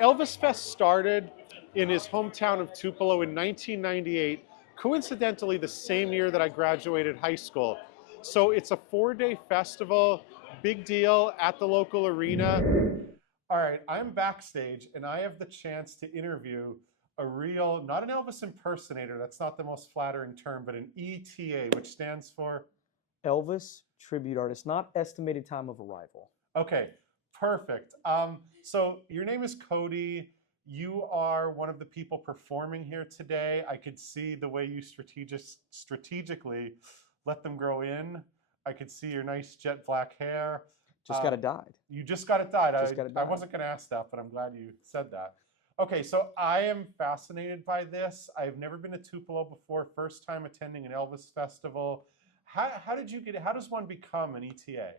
Elvis Fest started in his hometown of Tupelo in 1998, coincidentally, the same year that I graduated high school. So it's a 4-day festival, big deal at the local arena. All right, I'm backstage and I have the chance to interview a real, not an Elvis impersonator, that's not the most flattering term, but an ETA, which stands for Elvis tribute artist, not estimated time of arrival. Okay, perfect. So your name is Cody. You are one of the people performing here today. I could see the way you strategically let them grow in. I could see your nice jet black hair. Just got it dyed. You just got it dyed. Just got it I dyed. wasn't going to ask that, but I'm glad you said that. Okay, so I am fascinated by this. I've never been to Tupelo before. First time attending an Elvis festival. How did you get it? How does one become an ETA?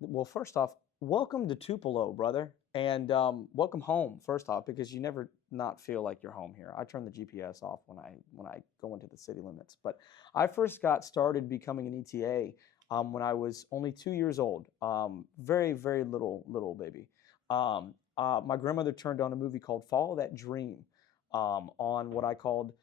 Well, first off, welcome to Tupelo, brother, and welcome home. First off, because you never not feel like you're home here. I turn the GPS off when I go into the city limits. But I first got started becoming an ETA when I was only 2 years old. Very little baby. My grandmother turned on a movie called Follow That Dream on what I called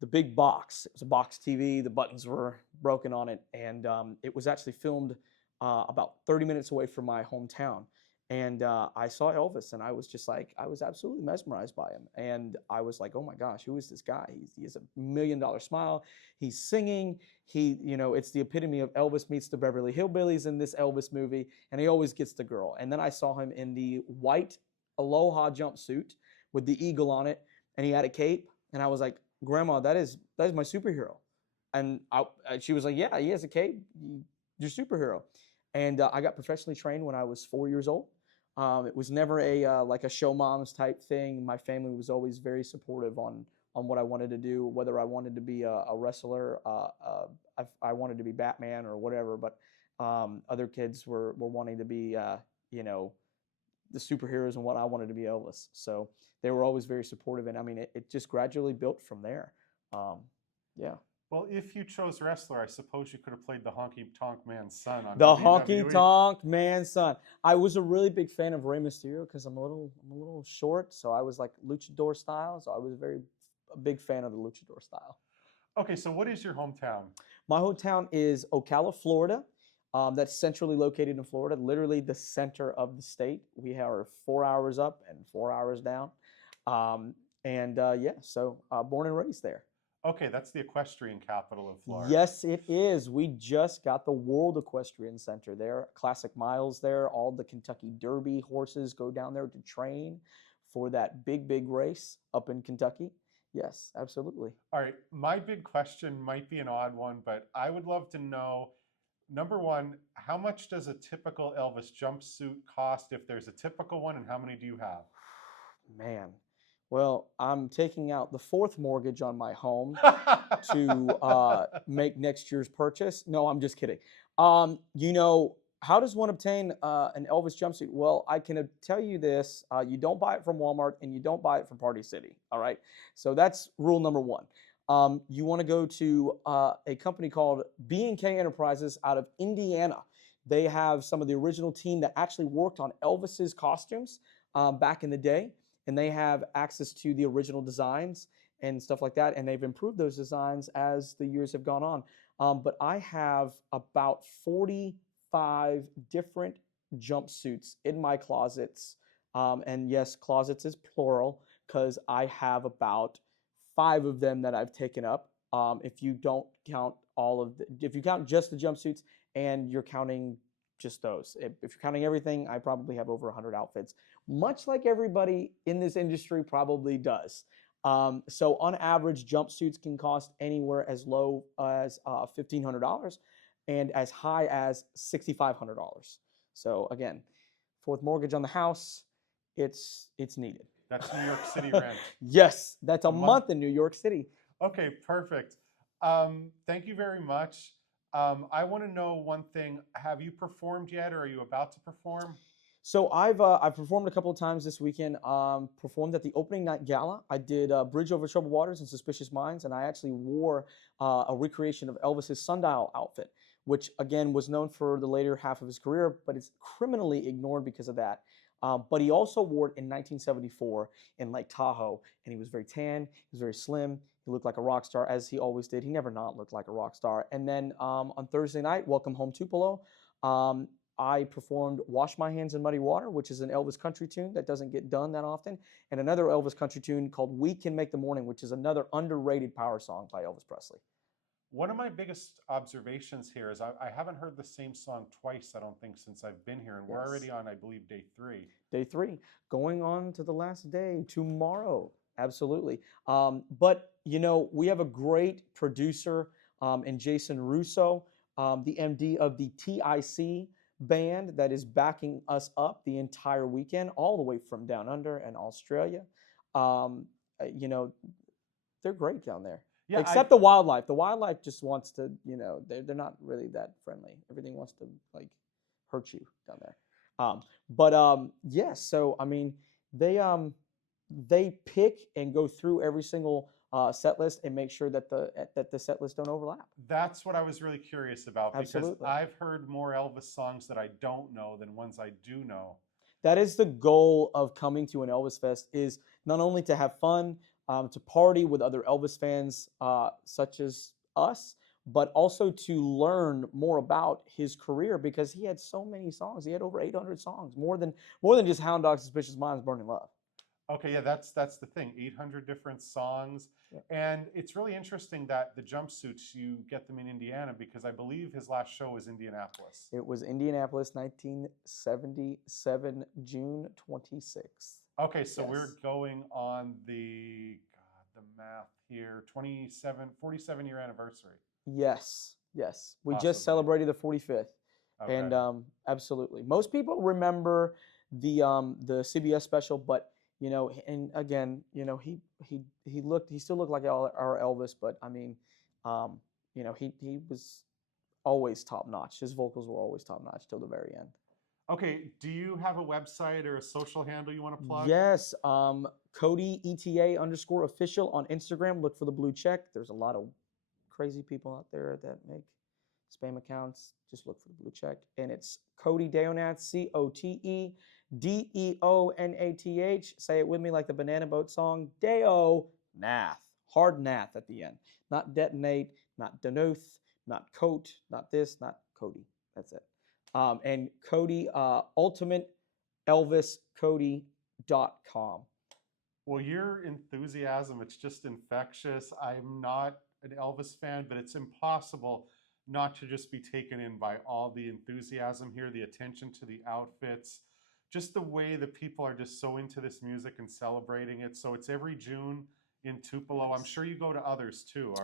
the big box. It was a box TV. The buttons were broken on it, and it was actually filmed about 30 minutes away from my hometown. And I saw Elvis, and I was just like, I was absolutely mesmerized by him. And I was like, oh my gosh, who is this guy? He has $1 million smile. He's singing. It's the epitome of Elvis meets the Beverly Hillbillies in this Elvis movie, and he always gets the girl. And then I saw him in the white Aloha jumpsuit with the eagle on it, and he had a cape, and I was like, Grandma, that is my superhero. And she was like, yeah, he has a cape. You're superhero. And I got professionally trained when I was 4 years old. It was never a like a show moms type thing. My family was always very supportive on what I wanted to do, whether I wanted to be a wrestler, I wanted to be Batman or whatever. But other kids were wanting to be, you know, the superheroes, and what I wanted to be Elvis. So they were always very supportive, and I mean, it just gradually built from there. Um, yeah. Well, if you chose wrestler, I suppose you could have played the Honky Tonk Man's son on The honky WWE. tonk man son. I was a really big fan of Rey Mysterio because I'm a little short, so I was like luchador style. So I was a big fan of the luchador style. Okay, so what is your hometown? My hometown is Ocala, Florida. That's centrally located in Florida, literally the center of the state. We are 4 hours up and 4 hours down. So born and raised there. Okay, that's the equestrian capital of Florida. Yes, it is. We just got the World Equestrian Center there. Classic Miles there. All the Kentucky Derby horses go down there to train for that big race up in Kentucky. Yes, absolutely. All right, my big question might be an odd one, but I would love to know, number one, how much does a typical Elvis jumpsuit cost if there's a typical one, and how many do you have? Man. Well, I'm taking out the fourth mortgage on my home to make next year's purchase. No, I'm just kidding. How does one obtain an Elvis jumpsuit? Well, I can tell you this: you don't buy it from Walmart, and you don't buy it from Party City. All right, so that's rule number one. You want to go to a company called B&K Enterprises out of Indiana. They have some of the original team that actually worked on Elvis's costumes back in the day, and they have access to the original designs and stuff like that. And they've improved those designs as the years have gone on. But I have about 45 different jumpsuits in my closets. And yes, closets is plural because I have about 5 of them that I've taken up. If you don't count if you count just the jumpsuits and you're counting just those. If you're counting everything, I probably have over 100 outfits, much like everybody in this industry probably does. So on average, jumpsuits can cost anywhere as low as $1,500 and as high as $6,500. So again, fourth mortgage on the house, it's needed. That's New York City rent. Yes, that's a month. month in New York City. Okay, perfect. Thank you very much. I want to know one thing. Have you performed yet, or are you about to perform? So I've performed a couple of times this weekend. Performed at the opening night gala. I did Bridge Over Troubled Waters and Suspicious Minds, and I actually wore a recreation of Elvis's sundial outfit, which again was known for the later half of his career, but it's criminally ignored because of that. But he also wore it in 1974 in Lake Tahoe, and he was very tan, he was very slim, he looked like a rock star, as he always did. He never not looked like a rock star. And then on Thursday night, Welcome Home Tupelo, um, I performed Wash My Hands in Muddy Water, which is an Elvis country tune that doesn't get done that often, and another Elvis country tune called We Can Make the Morning, which is another underrated power song by Elvis Presley. One of my biggest observations here is I haven't heard the same song twice, I don't think, since I've been here. And we're already Yes. on, I believe, day 3. Day 3, going on to the last day tomorrow. Absolutely. But we have a great producer in Jason Russo, the MD of the TIC band that is backing us up the entire weekend, all the way from down under and Australia. Um, you know, they're great down there. Yeah, Except the wildlife. The wildlife just wants to, they're not really that friendly. Everything wants to like hurt you down there. Yes. So I mean, they pick and go through every single set list and make sure that the set lists don't overlap. That's what I was really curious about, because Absolutely. I've heard more Elvis songs that I don't know than ones I do know. That is the goal of coming to an Elvis Fest, is not only to have fun, to party with other Elvis fans such as us, but also to learn more about his career, because he had so many songs. He had over 800 songs, more than just Hound Dog, Suspicious Minds, Burning Love. Okay, yeah, that's the thing. 800 different songs. Yep. And it's really interesting that the jumpsuits, you get them in Indiana, because I believe his last show was Indianapolis. It was Indianapolis, 1977, June 26th. Okay, so Yes. we're going on the math here, 47-year anniversary. Yes, yes. We Possibly. just celebrated the 45th. Okay. And absolutely. Most people remember the CBS special, but and again, he still looked like our Elvis, but I mean, he was always top notch. His vocals were always top notch till the very end. Okay, do you have a website or a social handle you want to plug? Yes, Cote ETA_official on Instagram. Look for the blue check. There's a lot of crazy people out there that make spam accounts. Just look for the blue check, and it's Cote Deonath, COTE Say it with me like the Banana Boat song. Deo Nath, hard nath at the end. Not detonate, not Denotah, not Cote, not this, not Cote. That's it. And Cote, ultimateelviscote.com. Well, your enthusiasm, it's just infectious. I'm not an Elvis fan, but it's impossible not to just be taken in by all the enthusiasm here, the attention to the outfits, just the way that people are just so into this music and celebrating it. So it's every June in Tupelo. Yes. I'm sure you go to others too.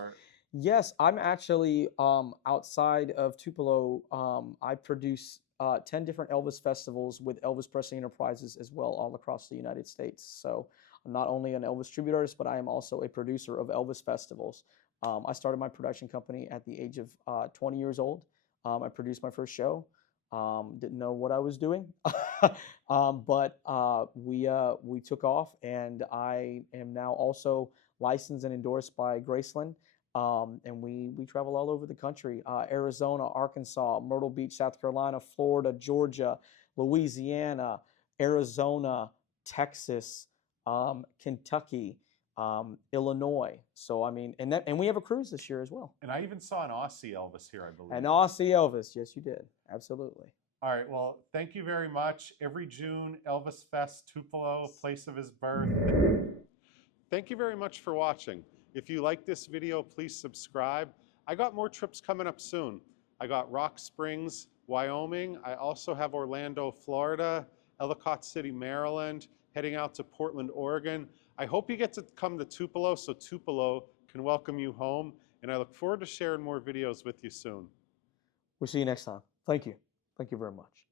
Yes, I'm actually outside of Tupelo. I produce 10 different Elvis festivals with Elvis Presley Enterprises as well, all across the United States. So I'm not only an Elvis tribute artist, but I am also a producer of Elvis festivals. I started my production company at the age of 20 years old. I produced my first show. Didn't know what I was doing, but we took off, and I am now also licensed and endorsed by Graceland. And we travel all over the country: Arizona, Arkansas, Myrtle Beach, South Carolina, Florida, Georgia, Louisiana, Arizona, Texas, Kentucky, Illinois. So I mean, and we have a cruise this year as well. And I even saw an Aussie Elvis here, I believe. An Aussie Elvis, yes, you did, absolutely. All right, well, thank you very much. Every June, Elvis Fest, Tupelo, place of his birth. Thank you very much for watching. If you like this video, please subscribe. I got more trips coming up soon. I got Rock Springs, Wyoming. I also have Orlando, Florida, Ellicott City, Maryland, heading out to Portland, Oregon. I hope you get to come to Tupelo so Tupelo can welcome you home. And I look forward to sharing more videos with you soon. We'll see you next time. Thank you. Thank you very much.